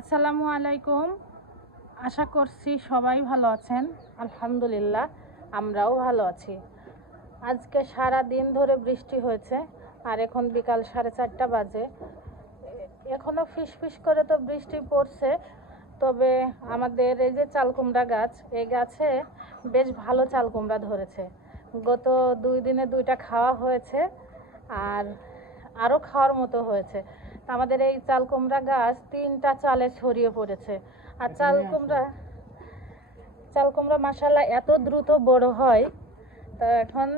আসসালামু আলাইকুম। আশা করছি সবাই ভালো আছেন। আলহামদুলিল্লাহ, আমরাও ভালো আছি। আজকে সারা দিন ধরে বৃষ্টি হয়েছে, আর এখন বিকাল সাড়ে চারটা বাজে। এখনও ফিস ফিস করে তো বৃষ্টি পড়ছে, তবে আমাদের এই যে চালকুমড়া গাছ, এই গাছে বেশ ভালো চালকুমড়া ধরেছে। গত দুই দিনে দুইটা খাওয়া হয়েছে, আর আরও খাওয়ার মতো হয়েছে। আমাদের এই চাল কুমড়া গাছ তিনটা চালে ছড়িয়ে পড়েছে। আর চাল কুমড়া চাল কুমড়া মাসাল্লাহ এত দ্রুত বড় হয় তা এখন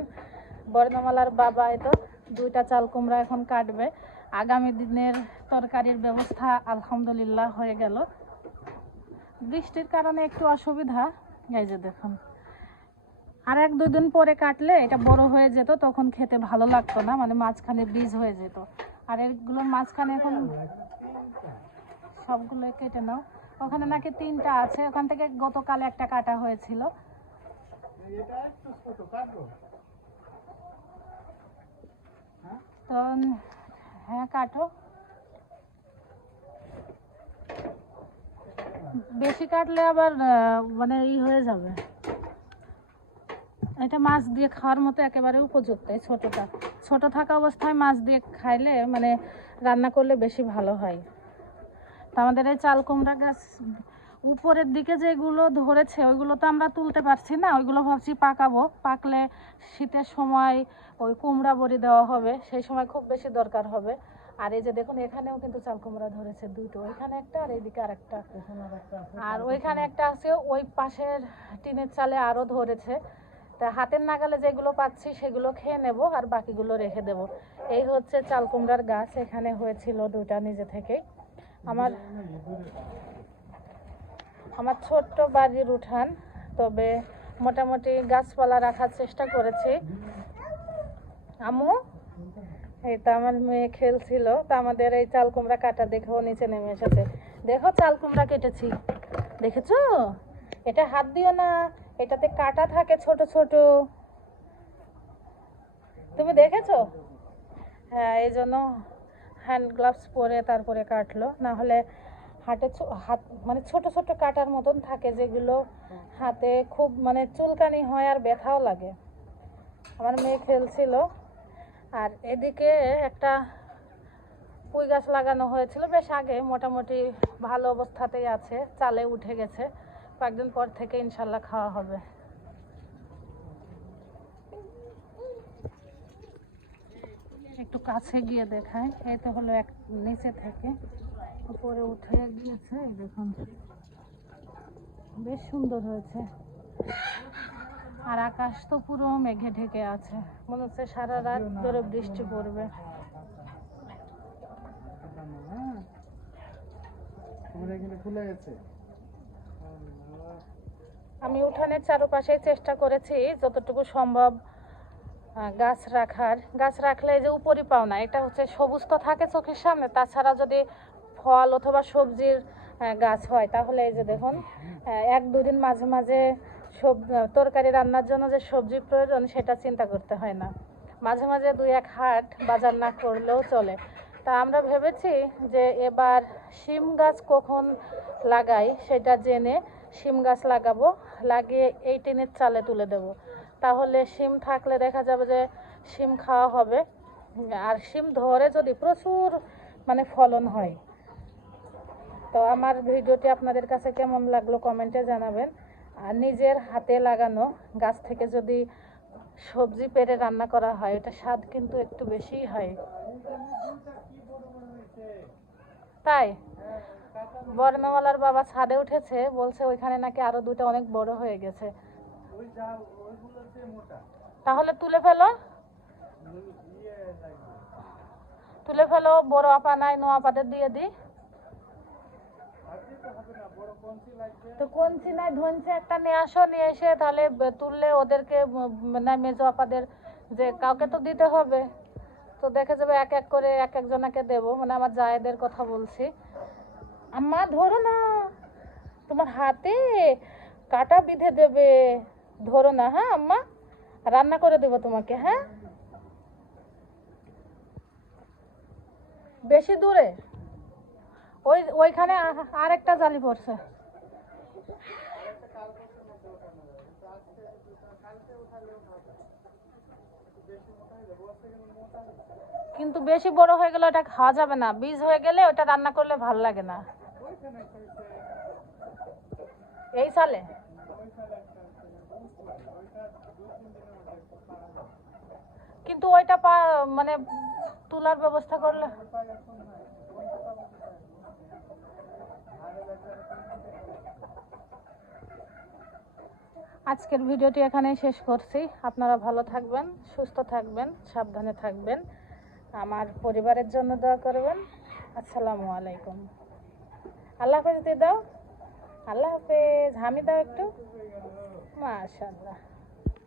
বর্ণমালার বাবা এত দুইটা চাল কুমড়া এখন কাটবে। আগামী দিনের তরকারির ব্যবস্থা আলহামদুলিল্লাহ হয়ে গেল। বৃষ্টির কারণে একটু অসুবিধা এই যে দেখুন। আর এক দুদিন পরে কাটলে এটা বড় হয়ে যেত তখন খেতে ভালো লাগতো না মানে মাঝখানে বীজ হয়ে যেত। আর এগুলোর মাঝখানে এখন সবগুলো কেটে নাও। ওখানে নাকি তিনটা আছে। ওখান থেকে গতকাল একটা কাটা হয়েছিল। তো হ্যাঁ কাটো। বেশি কাটলে আবার মানে ই হয়ে যাবে। এটা মাছ দিয়ে খাওয়ার মতো একেবারে উপযুক্ত ছোটটা। ছোট থাকা অবস্থায় মাছ দিয়ে খাইলে মানে রান্না করলে বেশি ভালো হয়। তা আমাদের এই চাল কুমড়া গাছ উপরের দিকে যেগুলো ধরেছে ওইগুলো তো আমরা তুলতে পারছি না ওইগুলো ভাবছি পাকাবো। পাকলে শীতের সময় ওই কুমড়া বড়ি দেওয়া হবে সেই সময় খুব বেশি দরকার হবে। আর এই যে দেখুন এখানেও কিন্তু চাল কুমড়া ধরেছে দুটো ওইখানে একটা আর এইদিকে আর একটা। আর ওইখানে একটা আছে ওই পাশের টিনের চালে আরও ধরেছে। তা হাতের নাগালে যেগুলো পাচ্ছি সেগুলো খেয়ে নেব আর বাকিগুলো রেখে দেব। এই হচ্ছে চাল কুমড়ার গাছ, এখানে হয়েছিল দুটা নিজে থেকেই। আমার আমার ছোট্ট বাড়ির উঠান, তবে মোটামুটি গাছপালা রাখার চেষ্টা করেছি। আমু এই তো আমার মেয়ে খেলছিল, তা আমাদের এই চাল কুমড়া কাটা দেখেও নিচে নেমে এসেছে। দেখো চাল কুমড়া কেটেছি। দেখেছ? এটা হাত দিও না। এটাতে কাটা থাকে ছোট ছোট। তুমি দেখেছ? হ্যাঁ এই জন্য হ্যান্ড গ্লাভস পরে তারপরে কাটলো। না হলে ছো- হাত মানে ছোট ছোট কাটার মতন থাকে যেগুলো হাতে খুব মানে চুলকানি হয় আর ব্যথাও লাগে। আমার মেয়ে খেলছিল। আর এদিকে একটা পুঁই গাছ লাগানো হয়েছিল। বেশ আগে, মোটামুটি ভালো অবস্থাতেই আছে, চালে উঠে গেছে। কয়েকদিন পর থেকে ইনশাল্লাহ খাওয়া হবে। একটু কাছে গিয়ে দেখায় এই তো হলো এক নিচে থেকে। উপরে উঠে গিয়েছে দেখুন। বেশ সুন্দর হয়েছে। আর আকাশ তো পুরো মেঘে ঢেকে আছে। মনে হচ্ছে সারা রাত ধরে বৃষ্টি পড়বে। খুলে গেছে? আমি উঠানের চারপাশে চেষ্টা করেছি যতটুকু সম্ভব গাছ রাখার। গাছ রাখলে যে উপরি পাওনা, এটা হচ্ছে সবুজ তো থাকে চোখের সামনে, তাছাড়া যদি ফল অথবা সবজির গাছ হয়, তাহলে এই যে দেখুন এক দুদিন মাঝে মাঝে সব তরকারি রান্নার জন্য যে সবজি প্রয়োজন, সেটা চিন্তা করতে হয় না। মাঝে মাঝে দুই এক হাট বাজার না করলেও চলে। তা আমরা ভেবেছি যে এবার শিম গাছ কখন লাগাই, সেটা জেনে শিম গাছ লাগাবো, লাগিয়ে এই টিনের চালে তুলে দেব। তাহলে শিম থাকলে দেখা যাবে যে শিম খাওয়া হবে। আর শিম ধরে যদি প্রচুর মানে ফলন হয়। তো আমার ভিডিওটি আপনাদের কাছে কেমন লাগল কমেন্টে জানাবেন। আর নিজের হাতে লাগানো গাছ থেকে যদি সবজি পেরে রান্না করা হয়, এটা স্বাদ কিন্তু একটু বেশিই হয়। তাই? বর্ণমালার বাবা ছাদে উঠেছে, বলছে ওইখানে নাকি আরও দুটো অনেক বড় হয়ে গেছে। তাহলে তুলে ফেলো। তুলে ফেলো, বড় আপা নাই, নো আপাদের দিয়ে লাগবে তো কঞ্চি একটা নিয়ে আসো, নিয়ে এসে তাহলে তুললে ওদেরকে না মেজো আপাদের যে, কাউকে তো দিতে হবে। তো দেখে যাবে এক এক করে এক একজনাকে দেবো মানে আমার জায়েদের কথা বলছি। আম্মা, ধরো না, তোমার হাতে কাটা বিঁধে দেবে, ধরো না হ্যাঁ আম্মা? রান্না করে দেবো তোমাকে হ্যাঁ? বেশি দূরে। ওই, ওইখানে আরেকটা জালি পড়ছে। কিন্তু বেশি বড় হয়ে গেলে ওটা খাওয়া যাবে না। বীজ হয়ে গেলে ওটা রান্না করলে ভালো লাগে না। এই সালে কিন্তু ওইটা মানে তোলার ব্যবস্থা করলে উপায় এখন নাই ওইটা পাবো কোথায় আর এলাকার আজকের ভিডিওটি এখানে শেষ করছি। আপনারা ভালো থাকবেন, সুস্থ থাকবেন, সাবধানে থাকবেন। আমার পরিবারের জন্য দোয়া করবেন। আসসালামু আলাইকুম। আল্লাহ হাফেজ দিয়ে দাও আল্লাহ হাফেজ। হামি দাও একটু। মাশাল্লাহ